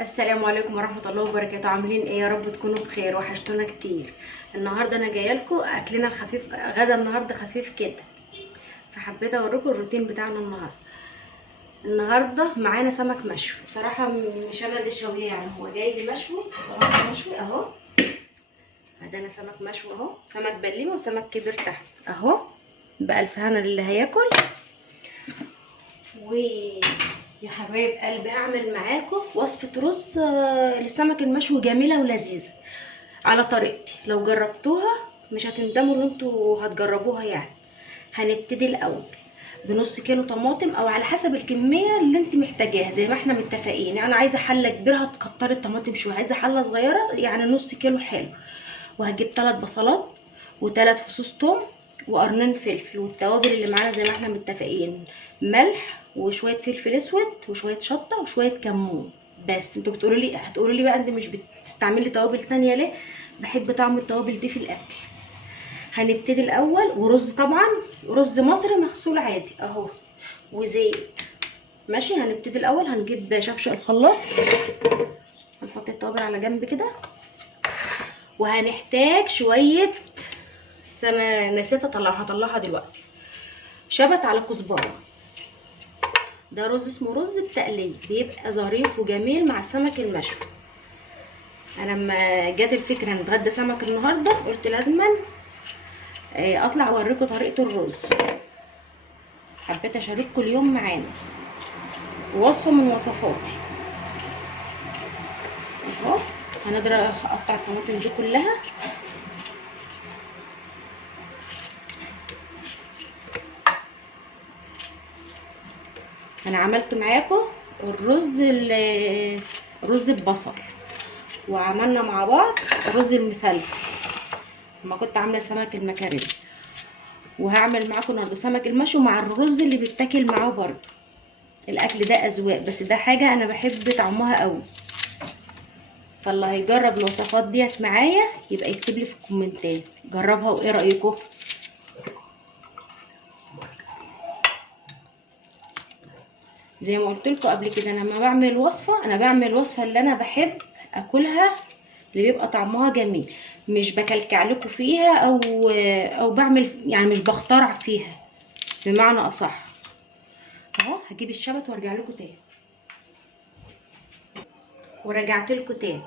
السلام عليكم ورحمه الله وبركاته. عاملين ايه؟ يا رب تكونوا بخير، وحشتونا كتير. النهارده انا جايه لكم اكلنا الخفيف، غدا النهارده خفيف كده، فحبيت اوريكم الروتين بتاعنا النهارده معانا سمك مشوي. بصراحه مش انا اللي شويه، يعني هو جاي لي مشوي، طبعا مشوي اهو. عندنا سمك مشوي اهو، سمك بليمه وسمك كبير تحت اهو، بألف هنا اللي هياكل. يا حبايب قلبي هعمل معاكم وصفة رز للسمك المشوي جميلة ولذيذة على طريقتي. لو جربتوها مش هتندموا ان انتوا هتجربوها يعني. هنبتدي الاول بنص كيلو طماطم، او على حسب الكمية اللي انت محتاجاها زي ما احنا متفقين. يعني انا عايزة حلة كبيرة هتكتري الطماطم شوية، عايزة حلة صغيرة يعني نص كيلو حلو. وهجيب 3 بصلات و3 فصوص توم وقرنين فلفل، والتوابل اللي معانا زي ما احنا متفقين: ملح وشويه فلفل اسود وشويه شطه وشويه كمون. بس انتوا هتقولوا لي بقى انت مش بتستعملي توابل تانية ليه؟ بحب طعم التوابل دي في الاكل. هنبتدي الاول، ورز طبعا رز مصري مغسول عادي اهو، وزيت. ماشي، هنبتدي الاول هنجيب شفشق الخلاط، هنحط التوابل على جنب كده. وهنحتاج شويه، بس انا نسيت هطلعها دلوقتي، شبت على كزبره. ده رز اسمه رز التقليه، بيبقى ظريف وجميل مع السمك المشوي. انا لما جت الفكره نتغدى سمك النهارده قلت لازما اطلع اوريكم طريقه الرز. حبيت اشارككم اليوم معانا وصفه من وصفاتي اهو. هنضرب اقطع الطماطم دي كلها. انا عملت معاكم رز ببصل، وعملنا مع بعض الرز المفلفل لما كنت عامله سمك المكاريل. وهعمل معاكم النهارده سمك المشوي مع الرز اللي بيتاكل معاه برضه. الاكل ده اذواق، بس ده حاجه انا بحب طعمها قوي. فاللي هيجرب الوصفات ديت معايا يبقى يكتب لي في الكومنتات جربها وايه رايكم. زي ما قلت لكم قبل كده، انا لما بعمل وصفه انا بعمل الوصفه اللي انا بحب اكلها، اللي بيبقى طعمها جميل. مش بكلكع لكم فيها او بعمل يعني مش بخترع فيها بمعنى اصح. اهو هجيب الشبت وارجع لكم تاني. ورجعت لكم تاني،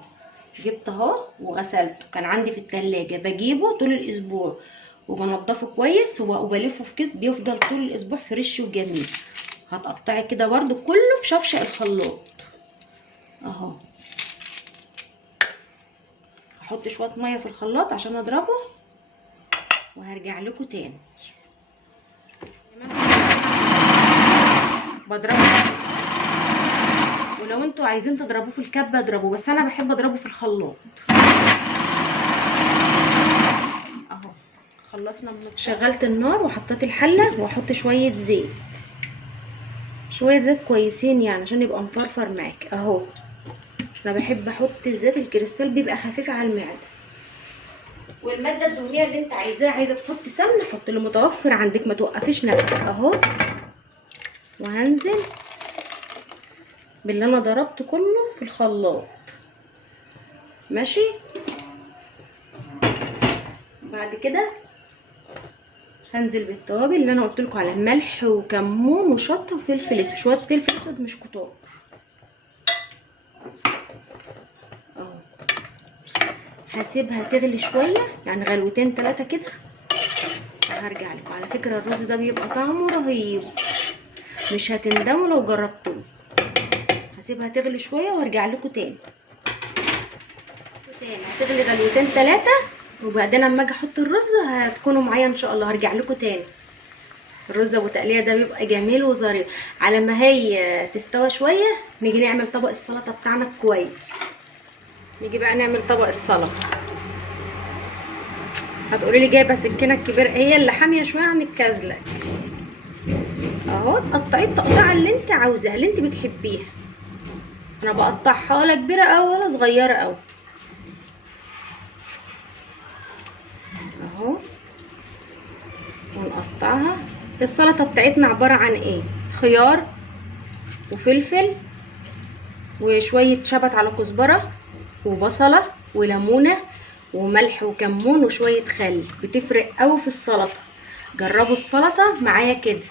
جبت اهو وغسلته، كان عندي في التلاجة بجيبه طول الاسبوع وبنضفه كويس وبلفه في كيس، بيفضل طول الاسبوع فريش وجميل. هتقطعي كده برده كله في شفشق الخلاط اهو. هحط شويه ميه في الخلاط عشان اضربه وهرجع لكم تاني. بضربه، ولو انتوا عايزين تضربوه في الكبه اضربوه، بس انا بحب اضربه في الخلاط اهو. خلصنا شغلت النار وحطيت الحله، واحط شويه زيت، شويه زيت كويسين يعني عشان يبقى مفرفر معاك اهو. انا بحب احط الزيت الكريستال، بيبقى خفيف على المعده. والماده الدهنيه اللي انت عايزاها، عايزه تحط سمنه حط، اللي متوفر عندك ما توقفيش نفسك اهو. وهنزل باللي انا ضربته كله في الخلاط. ماشي، بعد كده هنزل بالتوابل اللي انا قلت لكم عليها: ملح وكمون وشطه وفلفل اسود، شويه فلفل اسود مش كتار اهو. هسيبها تغلي شويه يعني غلوتين 3 كده، وهرجع لكم. على فكره الرز ده بيبقى طعمه رهيب، مش هتندموا لو جربتوه. هسيبها تغلي شويه وهرجع لكم تاني. هتغلي غلوتين 3، وبعدين اما اجي احط الرز هتكونوا معايا ان شاء الله. هرجع لكم تاني. الرز ابو تقليه ده بيبقى جميل وظريف. على ما هي تستوى شويه نيجي نعمل طبق السلطه بتاعنا كويس. نيجي بقى نعمل طبق السلطه. هتقولي لي جايبه سكينه كبيره، هي اللي حاميه شويه عن الكازلك اهو. تقطعي التقطيعه اللي انت عاوزاها اللي انت بتحبيها. انا بقطعها ولا كبيره او ولا صغيره او اهو، ونقطعها. السلطه بتاعتنا عباره عن ايه؟ خيار وفلفل وشويه شبت على كزبره وبصله وليمونه وملح وكمون وشويه خل، بتفرق قوي في السلطه. جربوا السلطه معايا كده.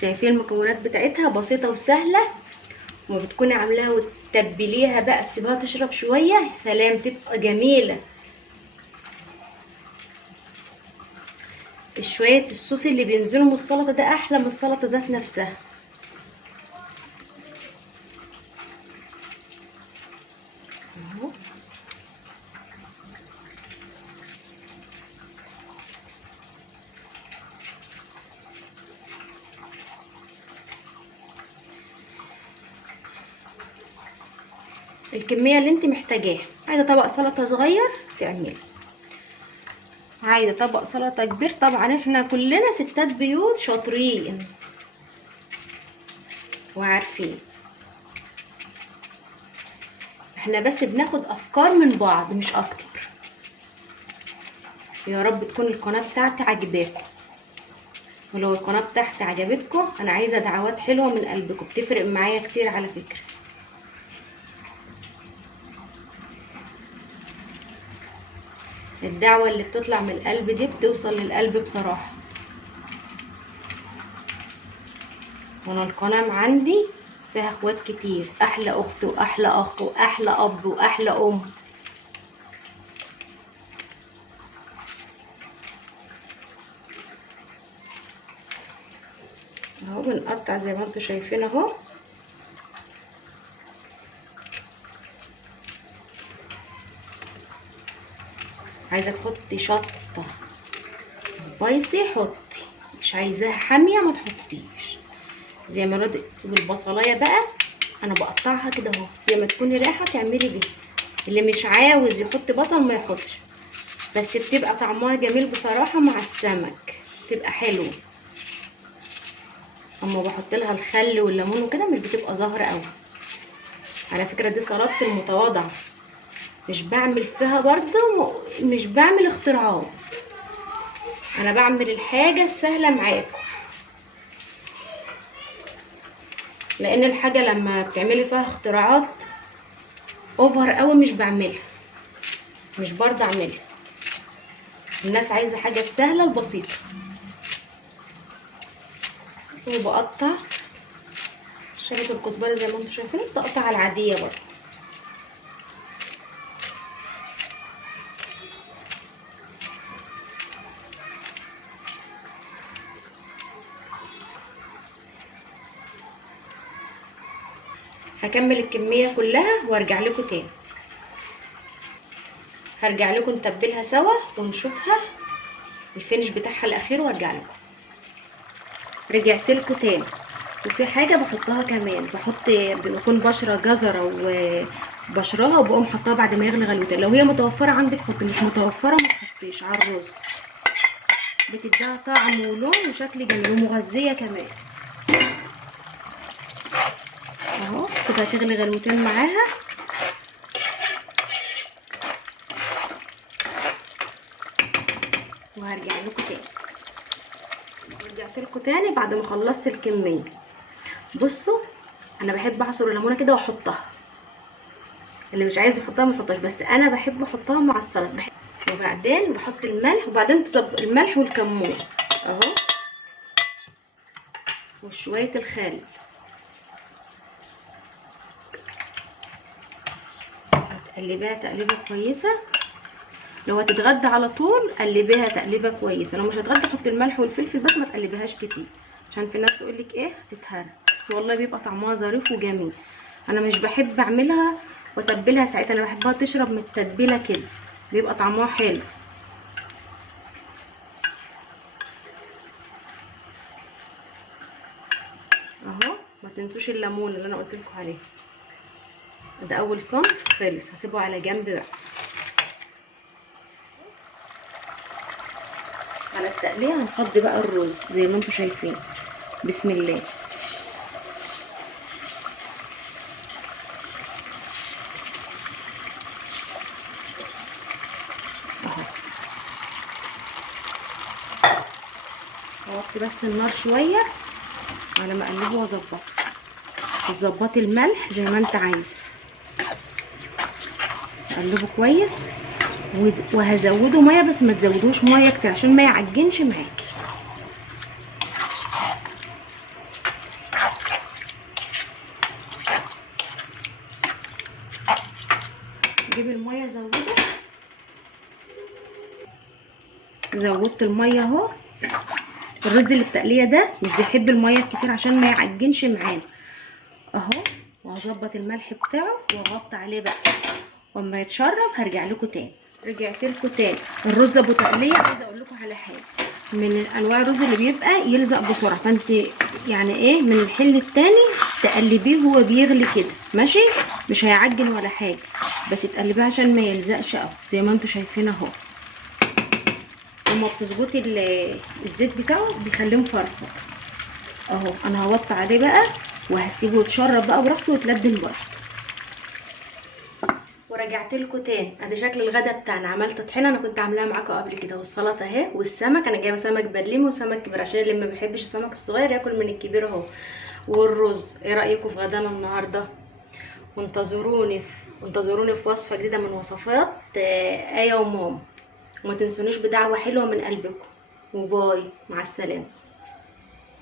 شايفين المكونات بتاعتها بسيطه وسهله، وما بتكوني عاملاها وتتبليها بقى تسيبها تشرب شويه، سلام، تبقى جميله. شويه الصوص اللي بينزلوا من السلطه ده احلى من السلطه ذات نفسها. اهو الكميه اللي انت محتاجاها. عايزه طبق سلطه صغير تعملي، عايزه طبق سلطه كبير. طبعا احنا كلنا ستات بيوت شاطرين وعارفين، احنا بس بناخد افكار من بعض مش اكتر. يا رب تكون القناه بتاعتي عجباكم، ولو القناه بتاعتي عجبتكم انا عايزه دعوات حلوه من قلبكم، بتفرق معايا كتير على فكره. الدعوه اللي بتطلع من القلب دي بتوصل للقلب بصراحه. وانا القناه عندي فيها اخوات كتير، احلى اخت واحلى اخ واحلى اب واحلى ام. اهو بنقطع زي ما انتم شايفين اهو. عايزه تحطي شطه سبايسي حطي، مش عايزاها حاميه ما تحطيش. زي ما رد. والبصلايه بقى انا بقطعها كده اهو، زي ما تكوني رايحه تعملي بيه. اللي مش عاوز يحط بصل ما يحطش، بس بتبقى طعمها جميل بصراحه مع السمك، بتبقى حلوه. اما بحط لها الخل والليمون وكده مش بتبقى ظاهره قوي. على فكره دي سلطتي المتواضعه، مش بعمل فيها برضو، مش بعمل اختراعات، انا بعمل الحاجه السهله معاكم. لان الحاجه لما بتعملي فيها اختراعات اوفر قوي مش بعملها، مش برضه اعملها. الناس عايزه حاجه السهله البسيطه. وبقطع شبت الكزبره زي ما انتم شايفين، التقطيعه العاديه برضه. هكمل الكميه كلها وارجع لكم تاني. هرجع لكم نتبلها سوا ونشوفها الفينش بتاعها الاخير وارجع لكم. رجعت لكم تاني. وفي حاجه بحطها كمان، بيكون بشره جزره وبشرها، وبقوم حطها بعد ما يغلي غلوتين. لو هي متوفره عندك حطي، مش متوفره ما تحطيش على الرز. بتديها طعم ولون وشكل جميل ومغذيه كمان. اهو سيبها تغلي غلوتين معاها. وهرجع لكم تاني. رجعت لكم تاني بعد ما خلصت الكميه. بصوا انا بحب اعصر الليمونه كده واحطها، اللي مش عايز يحطها ما يحطهاش، بس انا بحب احطها مع السلطه. وبعدين بحط الملح، وبعدين تظبط الملح والكمون اهو، وشويه الخل. هتقلبيها تقليبه كويسه. لو هتتغدى على طول قلبيها تقليبه كويسه، لو مش هتغدى حطي الملح والفلفل بس، ما تقلبيهاش كتير عشان في ناس تقولك ايه هتتهرى، بس والله بيبقى طعمها ظريف وجميل. انا مش بحب اعملها واتبلها ساعتها، انا بحبها تشرب من التتبيله كده، بيبقى طعمها حلو. اهو ما تنسوش الليمون اللي انا قلت لكم عليه ده، اول صنف خلص هسيبه على جنب بقى. على التقليه هنحط بقى الرز زي ما انتم شايفين. بسم الله. اوطي بس النار شويه على ما اقلبه واظبطه. وتظبطي الملح زي ما انت عايزه. تقلبه كويس، وهزوده ميه بس ما تزودوش ميه كتير عشان ما يعجنش معاكي. جيب الميه زودها. زودت الميه اهو. الرز اللي التقليه ده مش بيحب الميه كتير عشان ما يعجنش معانا اهو. وهظبط الملح بتاعه واغطي عليه بقى، واما يتشرب هرجع لكم تاني. رجعت لكم تاني. الرز ابو تقليه عايزه اقول لكم على حاجه، من انواع الرز اللي بيبقى يلزق بسرعه، فانت يعني ايه من الحل التاني تقلبيه وهو بيغلي كده ماشي، مش هيعجن ولا حاجه، بس تقلبيه عشان ما يلزقش اهو زي ما انتم شايفين اهو. لما بتظبطي الزيت بتاعه بيخليه مفرفر اهو. انا هوطي عليه بقى وهسيبه يتشرب بقى براحته ويتلبن براحته. ورجعت لكم تاني. ادي شكل الغدا بتاعنا. عملت طحينه انا كنت عاملاها معاكم قبل كده، والسلطه اهي، والسمك انا جايبه سمك برليم وسمك كبير عشان اللي ما بيحبش السمك الصغير ياكل من الكبير اهو. والرز. ايه رايكم في غدانا النهارده؟ وانتظروني في وصفه جديده من وصفات ايه وماما. وما تنسونيش بدعوه حلوه من قلبكم. وباي، مع السلامه.